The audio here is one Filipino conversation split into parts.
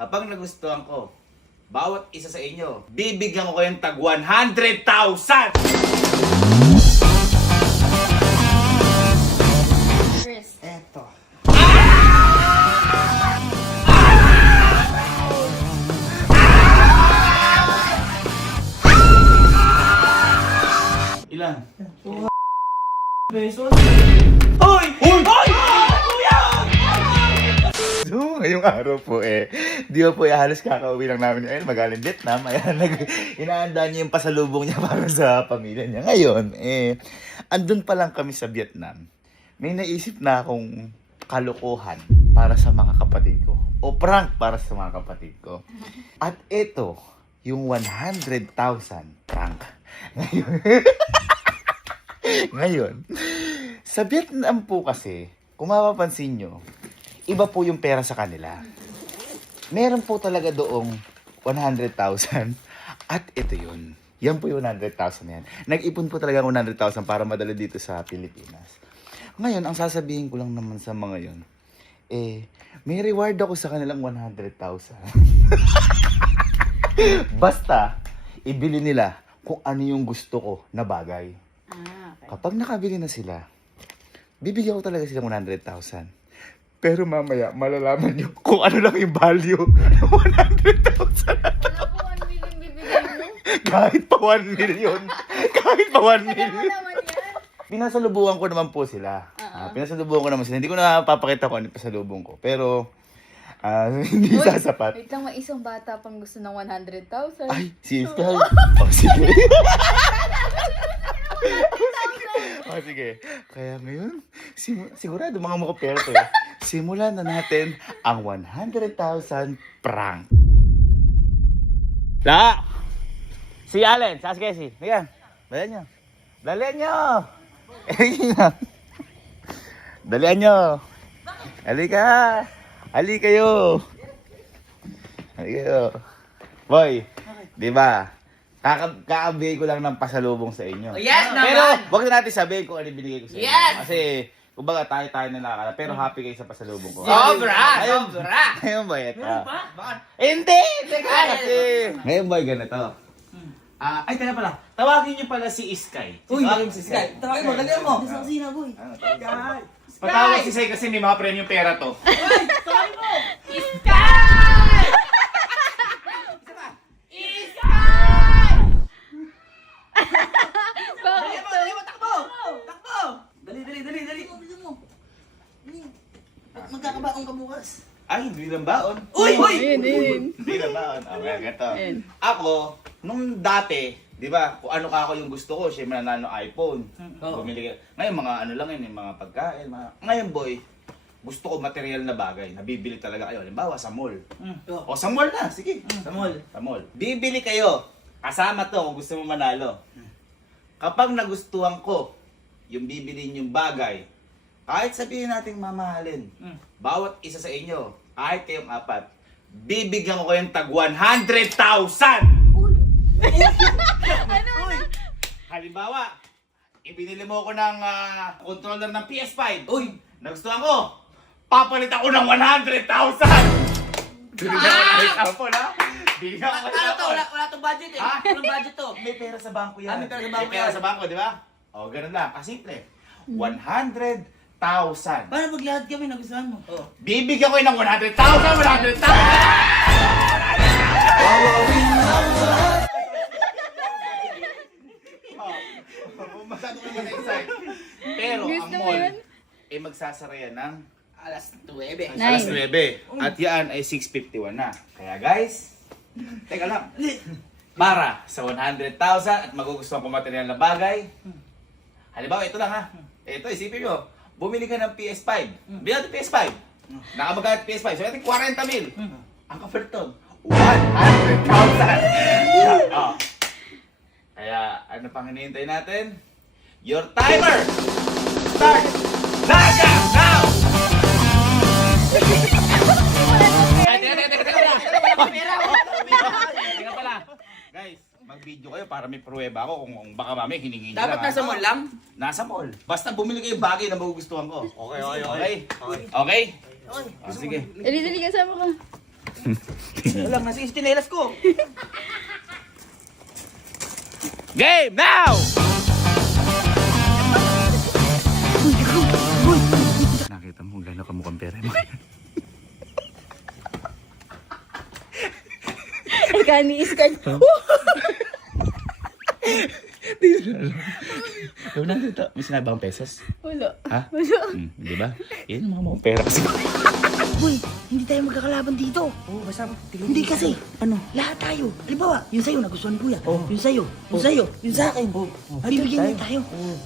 Kapag nagustuhan ko, bawat isa sa inyo, bibigyan ko kayong tag 100,000! Chris. Eto. Ilan? Pesos? Hoy! Hoy! Hoy! Kuya! So, ngayong araw po di ba po halos kakauwi lang namin ngayon, magaling Vietnam. Ayan, inaanda niya yung pasalubong niya para sa pamilya niya. Ngayon, andun pa lang kami sa Vietnam. May naisip na akong kalokohan para sa mga kapatid ko. O prank para sa mga kapatid ko. At ito, yung 100,000 prank. Ngayon, sa Vietnam po kasi, kung mapapansin nyo, iba po yung pera sa kanila. Meron po talaga doong 100,000 at ito yun. Yan po yung 100,000 na yan. Nag-ipon po talaga ng 100,000 para madala dito sa Pilipinas. Ngayon, ang sasabihin ko lang naman sa mga yun, may reward ako sa kanilang 100,000. Basta, ibili nila kung ano yung gusto ko na bagay. Okay. Kapag nakabili na sila, bibigyan ko talaga silang 100,000. Pero mamaya, malalaman nyo kung ano lang yung value ng 100,000. Wala po 1 million bibigay mo. Kahit pa 1 million. Kahit pa 1 Kaya mo million. naman yan. Pinasalubungan ko naman po sila. Pinasalubungan ko naman sila. Hindi ko na papakita ko ano yung pasalubong ko. Pero, hindi Uy, sasapat. Wait lang, may isang bata pang gusto ng 100,000. Ay, si Sky. Oh, sige. Oh, sige. Kaya ngayon, sigurado mga makapera to. Simulan na natin ang 100,000 prank. La! Si Allen, sa Casey. Halika. Dalian nyo. Dalian nyo! Dalian nyo. Halika. Halika kayo. Halika kayo. Boy, di ba? Kakabigay ko lang ng pasalubong sa inyo. Yes naman! Pero, wag na natin sabihin kung ano yung binigay ko sa inyo. Yes! Kasi, kumbaga tayo na nakakala. Pero happy kayo sa pasalubong ko. Sobra! Ngayon, Sobra! ngayon boy, ito. Meron ba? Bakit? Hindi! Teka Ay, kasi. Ngayon boy, ganito. Ay, teka pala. Tawagin niyo pala si Sky. Tawagin mo si Sky. Tawagin mo, lagyan mo. Isang sina, boy. Patawag si Sky kasi may mga premium pera to. Tawagin mo! Bakit to? Dali mo, takbo! Takbo! Dali! Bilisan mo. Magkakabaong ka bukas. Ay, hindi lang baon. Uy! Hindi lang baon. Okay, ganito. Ako, nung dati, di ba, kung ano ka ako yung gusto ko, siya mananalo iPhone. Oo. Bumili ka. Ngayon, mga ano lang yun, yung mga pagkain. Ngayon, boy, gusto ko material na bagay. Nabibili talaga kayo. Halimbawa, sa mall. O, sa mall na. Sige. Sa mall. Sa mall. Bibili kayo. Kasama to kung gusto mo manalo. Kapag nagustuhan ko yung bibili yung bagay, kahit sabihin nating mamahalin, bawat isa sa inyo, kahit kayong apat, bibigyan ko kayong tag 100,000! Halimbawa, ibinili mo ako ng controller ng PS5. Uy! Nagustuhan ko, papalit ako ng 100,000! Binigyan ko ng example, ha? Binigyan ko ng Ano to? example. Wala tong budget eh. Ha? Walang budget to. May pera sa bangko yan. May pera sa bangko May pera yan. sa bangko, di ba? O, ganun lang. Kasimple. 100,000. Para pag lahat kami nagustuhan mo. Oo. Bibigyan ko yun ng 100,000! 100,000! Masyado ko na-excite. Pero Gusto ang mo mall, yun? magsasara yan ng Alas 9. alas 9. At yan ay 6:51 na. Kaya guys, teka lang. Para sa 100,000 at magugustuhan ko material na bagay. Halimbawa, ito lang ha. Ito, isipin mo. Bumili ka ng PS5. Bili natin PS5. Nakabagay PS5. So, natin 40 mil. Ang kaperton, 100,000. Oh. Kaya, ano pang hinihintay natin? Your timer! Start! Now! Ay, teka pala. Guys, mag-video kayo para may pruweba ako kung baka mami hiningi nyo Dapat lang. nasa mall lang? Nasa mall. Basta bumili kayo bagay na magugustuhan ko. Okay? Okay? Okay? Oh, sige. Dali, kasama ka. Wala, nasa yung tinelas ko. Game now! Nakita mo gano'n ka mukhang pera mo. Kaniis ka. Wala na ito. May sinabi akong pesos? Wala. Ha? Wala. Di ba? Yan ang mga mukhang pera kasi. Boy, hindi tayo magkakalaban dito. Oo, basta hindi kasi. Ano? Lahat tayo. Halimbawa, yung sa'yo nagustuhan ni Kuya. Yung sa'yo, yung sa'yo, yung sa akin. Bibigyan niya tayo.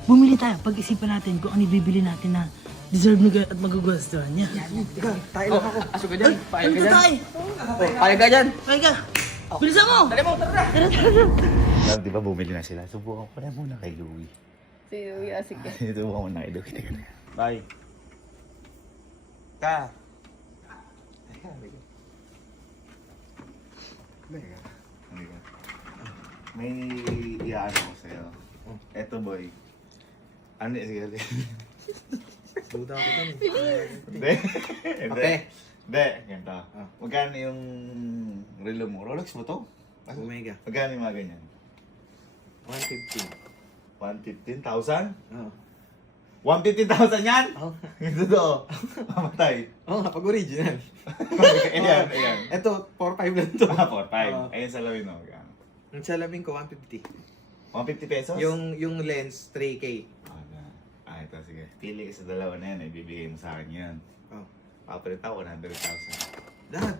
Bumili tayo. Pag-isipan natin kung ano ibibili natin na deserve niya at magugustuhan niya. Ika, tayo lang ako. Aso ka dyan. Payag ka dyan. Tayo. Payag ka dyan. Payag ka. Bilisan mo. Dali mo, tara. Love, di ba bumili na sila? Subukan ko na muna kay Louie. Si Uya, sige. Subukan ko na kay Louie. Teka na. Bye. Ka. May iyaano ko sa'yo. Eto boy. Ano sige. Buta ako dyan. Hindi. Kape. Hindi. Ganito. Magkano yung relo mo? Rolex mo to? Omega. Magkano yung mga ganyan? 150. 115,000? Oo. 150,000 yan? Oo. Yung totoo. Mamatay. Oo nga, pag original. Ayan, ayan. Ito, 4-5 lang to. 4-5. Ayun sa lawin mo. Magkano? Ang salamin ko, 150. 150 pesos? Yung lens, 3K. Ito, sige. Pili ka sa dalawa na yan. Ibibigay mo sa akin yan. Oh. Papalit ako, 100,000. Dad.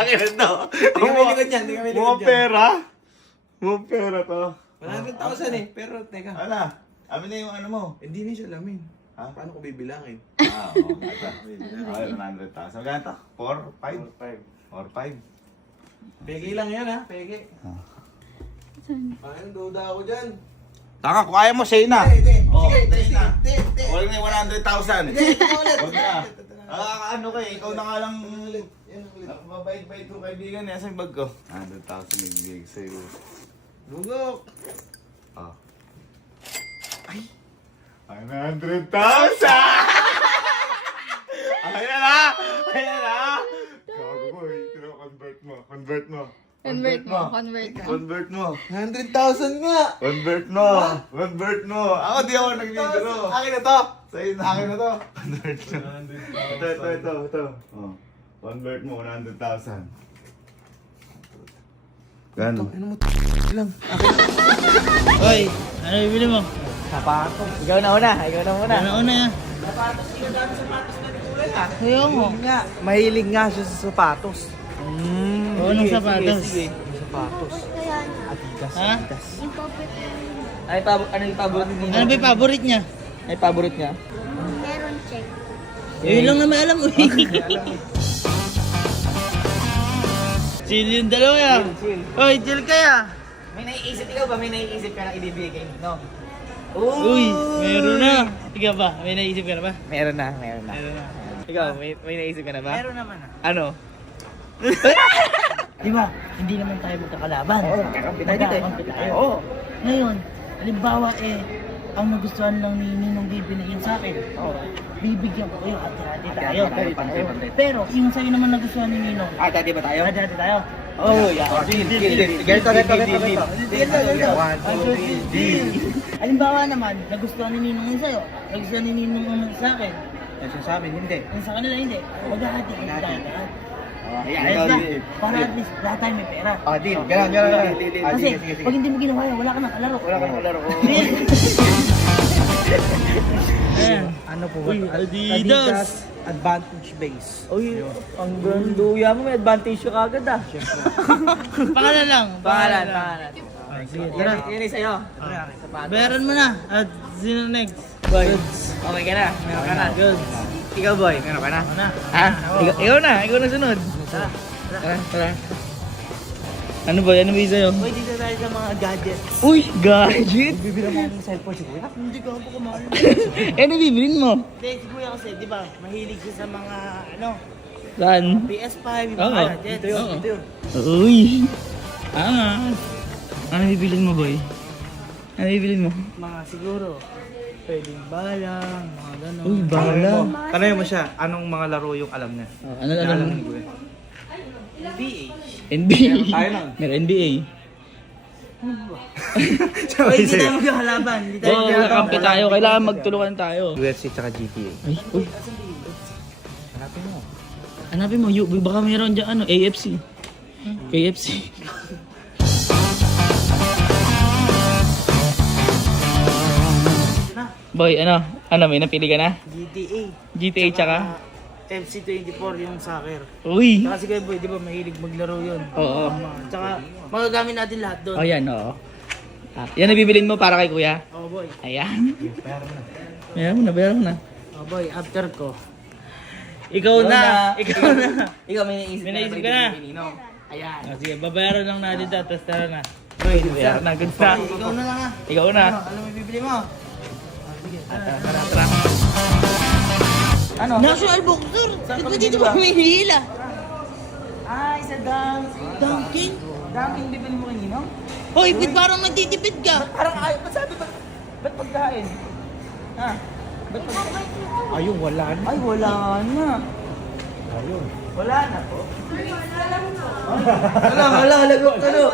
Akin na to. Hindi ka may likod yan, hindi ka may likod Mga yan. pera. Mga pera to. 100,000 eh, pero teka. Ano? Amin na yung ano mo. Hindi na siya lamin. Ha? Paano ko bibilangin? Oo. Ito. Ay, 100,000. Magkano to? 4, 5? 4, 5. Pegi lang yan ha, pegi. Ayun, duda ako dyan. Taka, kung kaya mo, say na. Hindi. Oh, Sige, sige na. hindi. Wala na yung 100,000. Hindi, ito na ulit. Huwag na. Ano ka eh, ikaw na nga lang mabait-bait ko kaibigan eh. Asan yung bag ko? 100,000 ibigay sa'yo. Bugok. Ah. Ay! 100,000! Ayan na! Ayan na! Gago mo eh. Convert mo. Convert mo. Convert mo. Convert mo. Convert mo. 100,000 nga. Convert mo. Convert mo. Ako di ako nagbibiro. Akin na to. Sa'yo na akin na to. Convert mo. Ito. Oh. Convert mo, 100,000. Gano? Ano mo lang. Oy, ano bibili mo? Sapatos. Ikaw na una. Ikaw na muna. Ano una yan? Sapatos, hindi na dami sapatos na kulay ha. Kuya mo. Nga, mahilig nga siya sa sapatos. Oo, ng sapatos. Sige. Sapatos. Ha? Ano yung paborito niya? Ano ba yung favorite niya? Ay, paborito niya? Meron check. Yun lang naman alam mo eh. Chill yung dalawa yan. Chill. Oy, chill kaya. May naiisip ikaw ba? May naiisip ka na ibibigay kay Nino? Uy, meron na. Ikaw ba? May naisip ka na ba? Meron na, meron na. Meron na. Ikaw, may naisip ka na ba? Meron naman ah. Ano? Di ba? Hindi naman tayo magkakalaban. Oo, magkakampi tayo dito eh. Magkakampi tayo. Oo. Ngayon, halimbawa ang nagustuhan lang ni Ninong bibigyan sa akin. Oo. Bibigyan ko kayo, hati-hati tayo. Hati-hati tayo. Pero, yung sa'yo naman nagustuhan ni Ninong, Dati ba tayo? hati-hati tayo. Oh, yeah. Deal. Ganito. Halimbawa naman, nagustuhan ni Ninong yung sa'yo, nagustuhan ni Ninong yung sa akin. Kasi sa amin, hindi. Yung sa kanila hindi. Maghahati kayo Hati. lahat. Ayan, Ayos na. Para at least lahat tayo may pera. Deal. Ganun. Kasi pag hindi mo ginawa yan, wala ka nang kalaro. Wala kang kalaro. Deal. Ayan. Ano po Uy, Adidas. Advantage Base. Uy, ang ganduya mo, may advantage ka agad ah. Pangalan lang. Pangalan. Ah, sige, tara. Yan yung sa'yo. Bayaran mo na. At sino next? Boy. Okay ka na. Meron ka na. Good. Ikaw boy, meron ka na. Ano na? Ha? Ikaw na sunod. Tara. Ano ba? Ano ba yung sa'yo? Uy, dito tayo sa mga gadgets. Uy, gadget! Bibili mo ng cellphone si Kuya? Hindi ka po kumahal. Ano bibilin mo? Hindi, si Kuya kasi, di ba, mahilig siya sa mga, Saan? PS5, yung Oo. mga gadgets. Oo. Dito yun. Uy! Angas! Ano bibilin mo, boy? Ano bibilin mo? Mga siguro, pwedeng balang, mga gano'n. Uy, balang. Tanongin mo siya, anong mga laro yung alam niya? Ano alam mo? ni Kuya? NBA. Tayo nun. Meron NBA. Uy, hindi tayo magkakalaban. Hindi tayo Oo, magkakalaban. kampi tayo. Kailangan magtulungan tayo. UFC tsaka GTA. Ay, uy. Hanapin mo. Hanapin mo, baka meron dyan, ano, AFC. KFC. Boy, ano, may napili ka na? GTA. GTA tsaka? FC24 yung soccer. Uy! Tsaka si Kuya Boy, di ba mahilig maglaro yun? Oo. Tsaka magagamit natin lahat doon. Oh, yan, oo. Yan ang bibilin mo para kay kuya? Oh boy. Ayan. Bayaran mo na. Oh boy, after ko. Ikaw na. Ikaw na. Ikaw, may naisip May naisip ka na. Ayan. Oh, sige, babayaran lang natin ito. Tapos tara na. Uy, bayaran na. Goods na. Okay, ikaw na lang ah. Ikaw na. Ano may bibili mo? Tara. Ano? National Boxer! Ito dito ba may hila? Ay, sa Dunkin. Dunkin? Dunkin bibili mo kanino? Hoy, ba't parang nagtitipid ka? Parang ayaw. Ba't sabi ba? Ba't pagkain? Ha? Ba't pagkain? Ayun, wala na. Ay, wala na. Ayun. Wala na po. Hala, lagok ka no.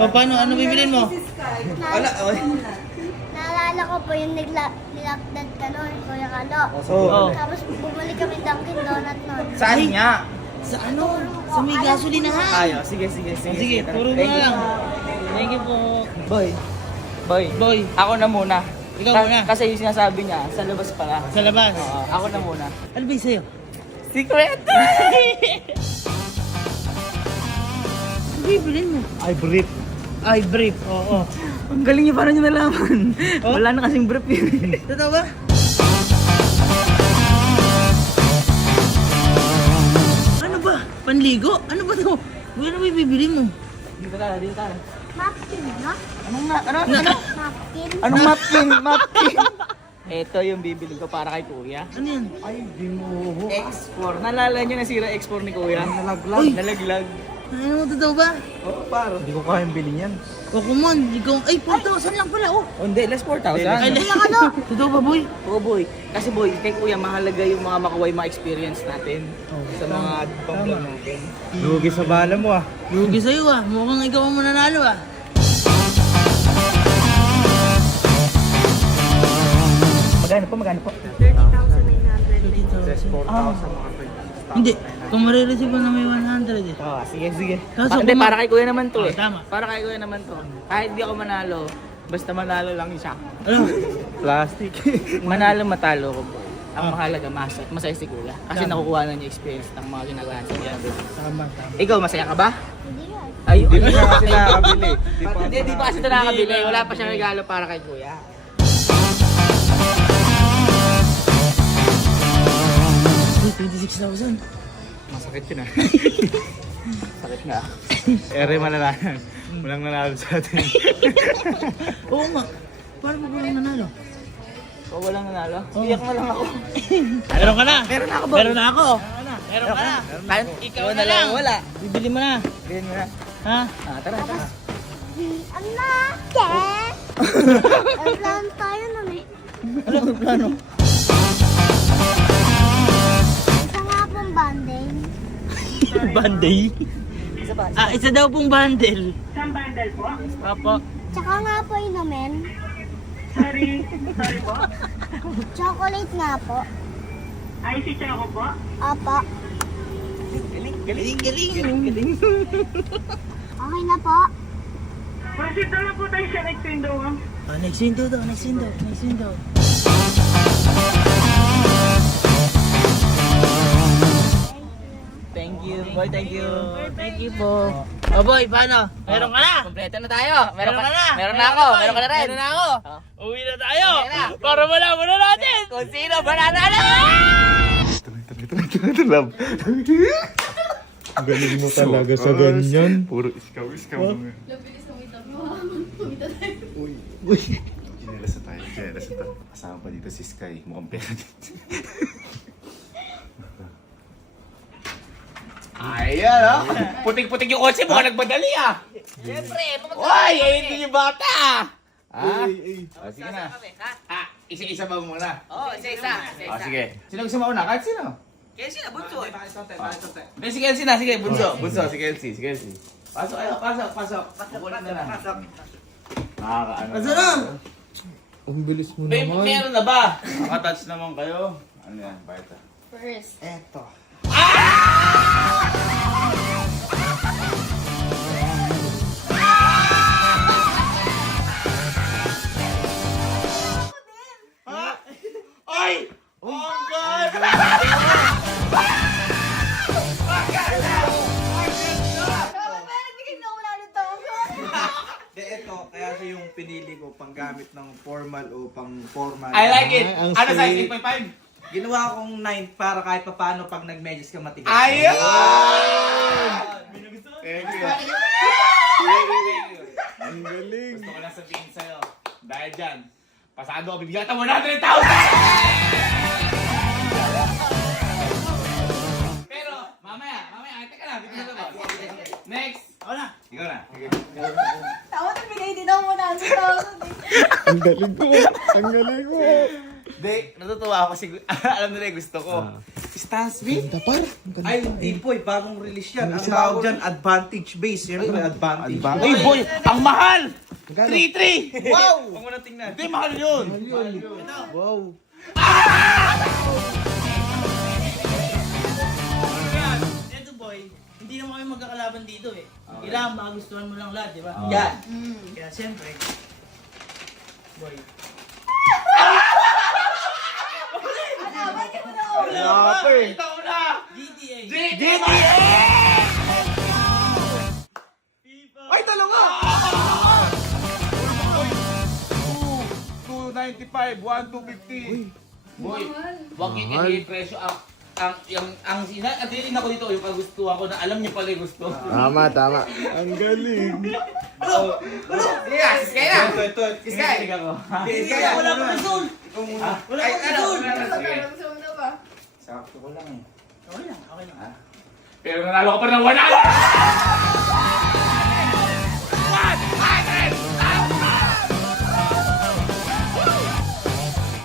O, paano? Ano bibilin mo? Wala. Naalala ko po yung nilakdad ka nun, Kuya Kalo. Oo. Tapos bumalik kami Dunkin Donut nun. Saan nga? Sa ano? Sa may gasolinahan. Ayo, sige. Sige, puro mo na lang. Thank you po. Boy. Boy. Ako na muna. Ikaw muna. Kasi yung sinasabi niya, sa labas pala. Sa labas. Oo, ako na muna. Ano ba yung sa'yo? Secret! Ano bibilin mo? Ay, brief. Ay, brief. Oo. Ang galing niya, paano niyo nalaman? Wala na kasing brief yun. Totoo ba? Ano ba? Panligo? Ano ba ito? Ano ba bibili mo? Dito tayo. Napkin, no? Ano? Napkin. Anong mapkin? Ito yung bibili ko para kay kuya. Ano yan? X4. Nalala niyo nasira X4 ni kuya? Uy! Nalaglag. Ano mo totoo ba? Oo, paro. Hindi ko kayang bilhin yan. O, come on. Ikaw, ay, 4,000 lang pala, oh. Oh, hindi, less 4,000. Ay, ano? Totoo ba, boy? Oo, boy. Kasi boy, kay kuya mahalaga yung mga makuha yung mga experience natin sa mga pang-vlog natin. Lugi sa bala mo ah. Lugi sa'yo, ah. Mukhang ikaw ang mananalo, ah. Magkano po? 30,900. 4,000 Hindi. Kung marireceive mo na may 100, eh. Oo, sige. Kaso Hindi, kung para kay kuya naman to Oh, eh. tama. Para kay kuya naman to. Kahit di ako manalo, basta manalo lang siya. Ano? Plastic. Manalo matalo ko boy. Ang mahalaga masaya si kuya. Kasi nakukuha na niya experience ng mga ginagawa sa niya. Tama. Ikaw, masaya ka ba? Hindi yan. Ay, Hindi pa siya kasi nakakabili. Hindi pa kasi ito nakakabili. Wala pa siyang regalo para kay kuya. Uy, 26,000. Masakit yun ah. Sakit nga. Ere malalaman. Walang nanalo sa atin. Oo nga. Paano ba walang nanalo? O walang nanalo? Iyak na lang ako. Meron ka na. Meron na ako, boy. Meron na ako. Meron ka na. Ikaw na lang. Wala. Bibili mo na. Ganyan mo na. Ha? Tara. Ang laki! Ang plan tayo nun eh. Ano ang plano? Isa nga pong banding. Banday? Isa pa. Isa daw pong bundle. Isang bundle po? Opo. Tsaka nga po inumin. Sorry po. Chocolate nga po. Ay, si Choco po. Opo. Galing. Okay na po. Proceed na lang po tayo sa next window. Next window daw. Thank you, boy. Thank you. Thank you po. Oh boy, paano? Meron ka na? Kompleto na tayo. Meron ka na? Meron na ako. Meron ka na rin. Meron na ako. Oh. Uwi na tayo. Uwi na. Para malaman na natin. Kung sino ba nanalo? Ito, love. Galing mo talaga sa ganyan. Puro iskaw mo. Uy. Chinelas na tayo. Kasama pa dito si Sky. Mukhang pera dito. Ayan, oh. Putik-putik yung kotse. Mukhang nagmadali ah. Siyempre. Oy, hindi yung bata! Ah? Ay. Sige na. Ha? Isa-isa ba muna? Oo, isa-isa. O, sige. Sino gusto mauna? Kahit sino. Kaya sila, bunso. Hindi, si Kelsey na. Sige, bunso. Si Kelsey. Pasok kayo, pasok. Kukunin na lang. Nakakaano. Asa na? Meron na ba? Nakatouch naman kayo. Ano yan? Bakit? First. Eto. Ay! Oh my God! Ito, kaya siya yung pinili ko panggamit ng formal o pang formal. I like it! Ang Ano size? sweet. 8.5? Ginawa kong 9 para kahit papaano pag nag-medyas ka matigas. Ayun! Thank you. Ang galing. Gusto ko lang sabihin sa'yo. Dahil dyan, pasado ako, bibigyan kita 100,000! Pero, mamaya, teka lang, bibigyan ka ba? Next! Ako na. Ikaw na. Tama na, bigay din ako 100,000. Ang galing ko. Hindi, natutuwa ako kasi alam nila yung gusto ko. Stan Smith? Ay, hindi po, bagong release yan. Ang tawag dyan, advantage base. Yan po, advantage. Ay boy, ang mahal! 3-3! Wow! Huwag mo na tingnan. Hindi, mahal yun! Wow. Eto boy, hindi naman kami magkakalaban dito eh. Kailangan magustuhan mo lang lahat, di ba? Oo. Yan. Kaya siyempre, boy. Wala pa eh! Ito na! GTA. GTA! Ay, dalawa! 295, 1,250. Boy, wag niyo kasi presyo ang tinignan ko dito yung kagustuhan ko na alam niyo pala yung gusto. Tama. Ang galing. Yes, kaya na! Ito. Kiskay! Ako. Kaya wala pa result. Wala pa result. Sakto ko lang eh. Okay lang. Pero nanalo ka pa ng 100!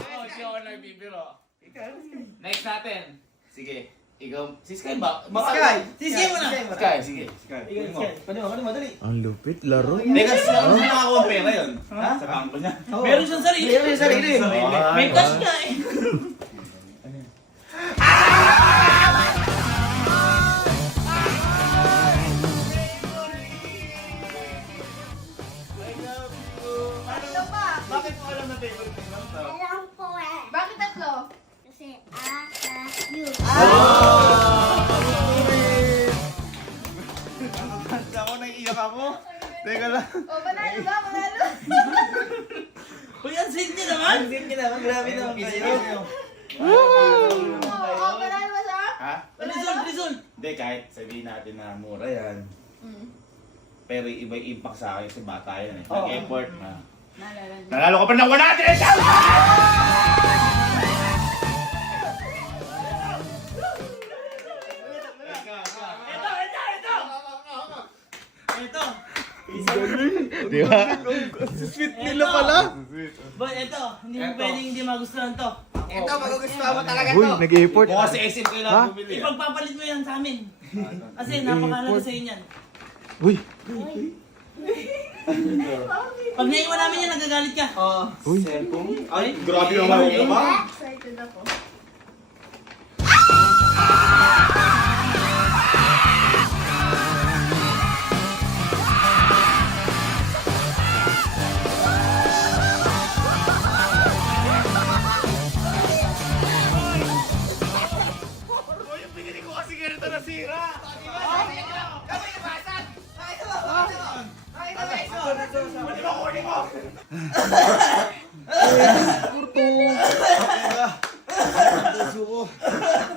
Oh, siya ako nagbibiro. Next natin. Sige. Ikaw, si Sky ba? Sisiya mo na. Sky, sige. Madali. Ang lupit, laro. Teka, saan nakakuha ang pera yun? Ha? Sa bangko niya. Meron siyang sarili. May cash ka eh. Bakit mo alam na favorite mo to? Alam ko eh. Bakit tatlo? Kasi you. Ako naiiyak ako. Teka lang. O, panalo ba? Panalo? Uy, ang sweet niya naman. Grabe naman kayo. O, panalo ba siya? Ha? Result. Hindi, kahit sabihin natin na mura yan. Pero iba yung impact sa akin kasi bata yan eh. Nag-effort na. Nanalo ka pa ng 100! Ito. Di ba? Sweet nila pala. Boy, ito. Hindi mo pwedeng hindi magustuhan to. Ito, magugustuhan mo talaga Uy, nag-effort. Bukas sa SM ko lang bumili. Ipagpapalit mo yan sa amin. Kasi napakahalaga sa inyo yan. Uy. Pag naiwan namin yan, nagagalit ka. Uy. Ay, grabe yung marunong ka. Excited ako. Yung pinili ko kasi ganito nasira. Pwede ba kunin mo? Puso ko.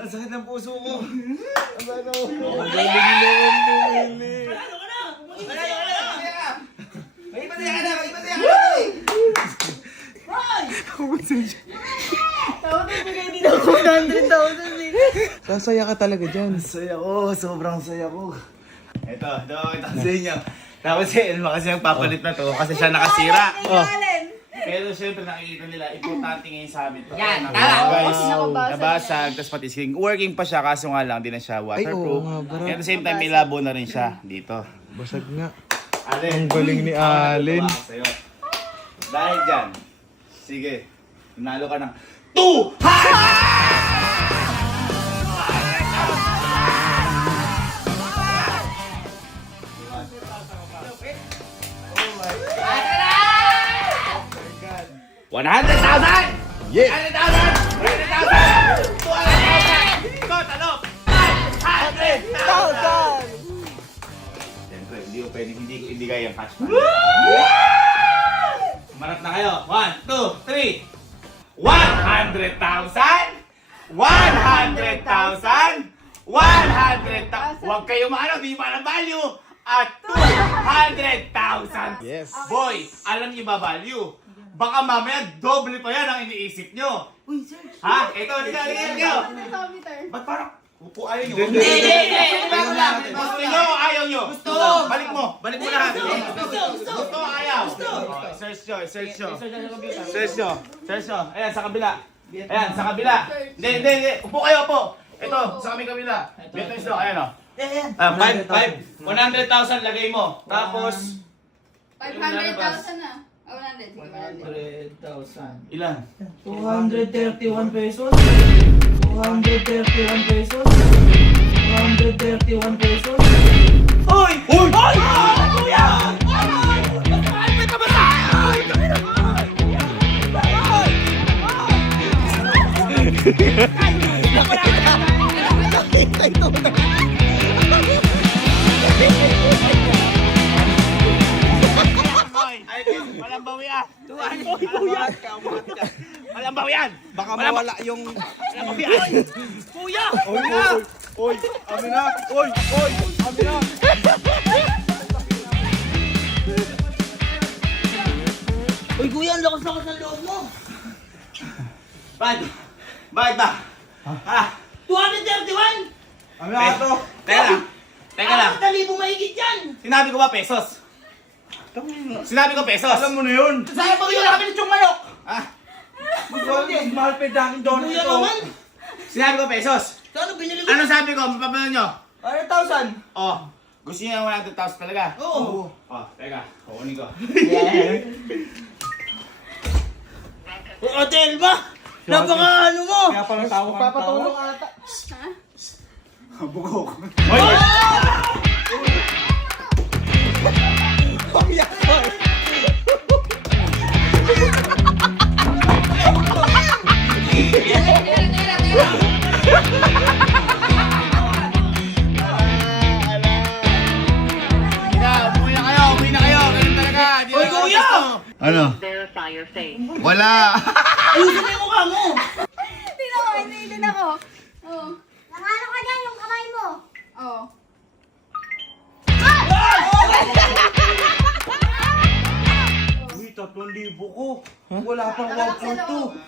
Ang sakit ng puso ko. Ang galing naman bumili. Panalo ka na! Panalo ka na! Tawag na bigay din ako 100,000 eh. Sasaya ka talaga dyan. Saya ko. Sobrang saya ko. Ito sa inyo. Tapos kasi nagpapalit na to kasi siya nakasira. Alin? Pero syempre nakikita nila, importante ngayon sa amin. Yan, Guys, tama. nabasag, tapos pati screen. Working pa siya, kaso nga lang, di na siya waterproof. And at the same time, may labo na rin siya dito. Basag nga. Alin, Ang galing ni Alin. Dahil dyan, sige, nanalo ka ng 200! Yes! 100,000! 200,000! Ikaw, talop! 500,000! Siyempre, hindi ko pwedeng hindi ko ibigay ang cash money. Marap na kayo. 1, 2, 3. 100,000! 100,000! 100,000! Huwag kayo maano, di ba ang value? At 200,000! Yes. Boy, alam niyo ba value? Baka mamaya doble pa yan ang iniisip nyo. Uy, sir. Ha? Ito, ligaw. Kilometer. Ba't parang upo ayaw nyo? Hindi. Gusto nyo o ayaw nyo? Gusto! Balik mo lahat. Gusto, ayaw. Oh, search nyo. Search nyo. Ayan, sa kabila. Hindi. Upo kayo, upo. Ito, sa kami kabila. Dito is ayan o. Ayan. 100,000 lagay mo. Tapos, 500,000 na. 100. 100,000. ilan? 231 pesos. 231 pesos. 231 pesos. Uy! Kuya! Alpet na ba tayo? Walang bawian! Walang bawian! Baka mawala yung... Walang bawian! Kuya! Oy! Amin na! Oy! Amin na! Uy, kuya, ang lakas-lakas ng loob mo. Bakit ba? Ha? 231! Amin na to! Teka lang. 1,000 mahigit yan! Sinabi ko ba pesos? Sinabi ko pesos. Alam mo na yun! Saan pa kayo nakabili yung manok? Ah, Mahal pa yung daking donut Kuya ito. naman! sinabi ko pesos. Saan binili ko? Ano sabi ko? Mapapanood nyo? 100,000! Oh, gusto niyo yung 100,000 talaga? Oo. Oh, teka. Kukunin ko. Hotel ba? Napaka ano mo? Kaya pala tao kang tao. ata. Bugok. Umuwi na kayo. Ganun talaga. Hoy, kuya! Ano? Verify your face. Wala! Ayusin mo yung mukha mo! Hindi ako. Oo. Nakano ka dyan yung kamay mo. Oo. Uy, 3,000 ko. Wala pang 1.2.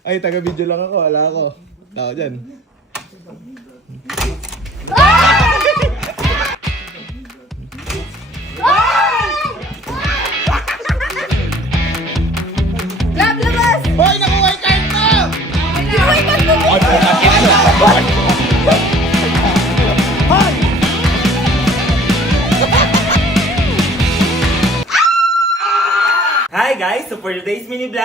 Ay, taga-video lang ako. Wala ako. Tao dyan. Grab, labas! Hoy, nakuha yung card mo! Hi guys! So for today's mini vlog,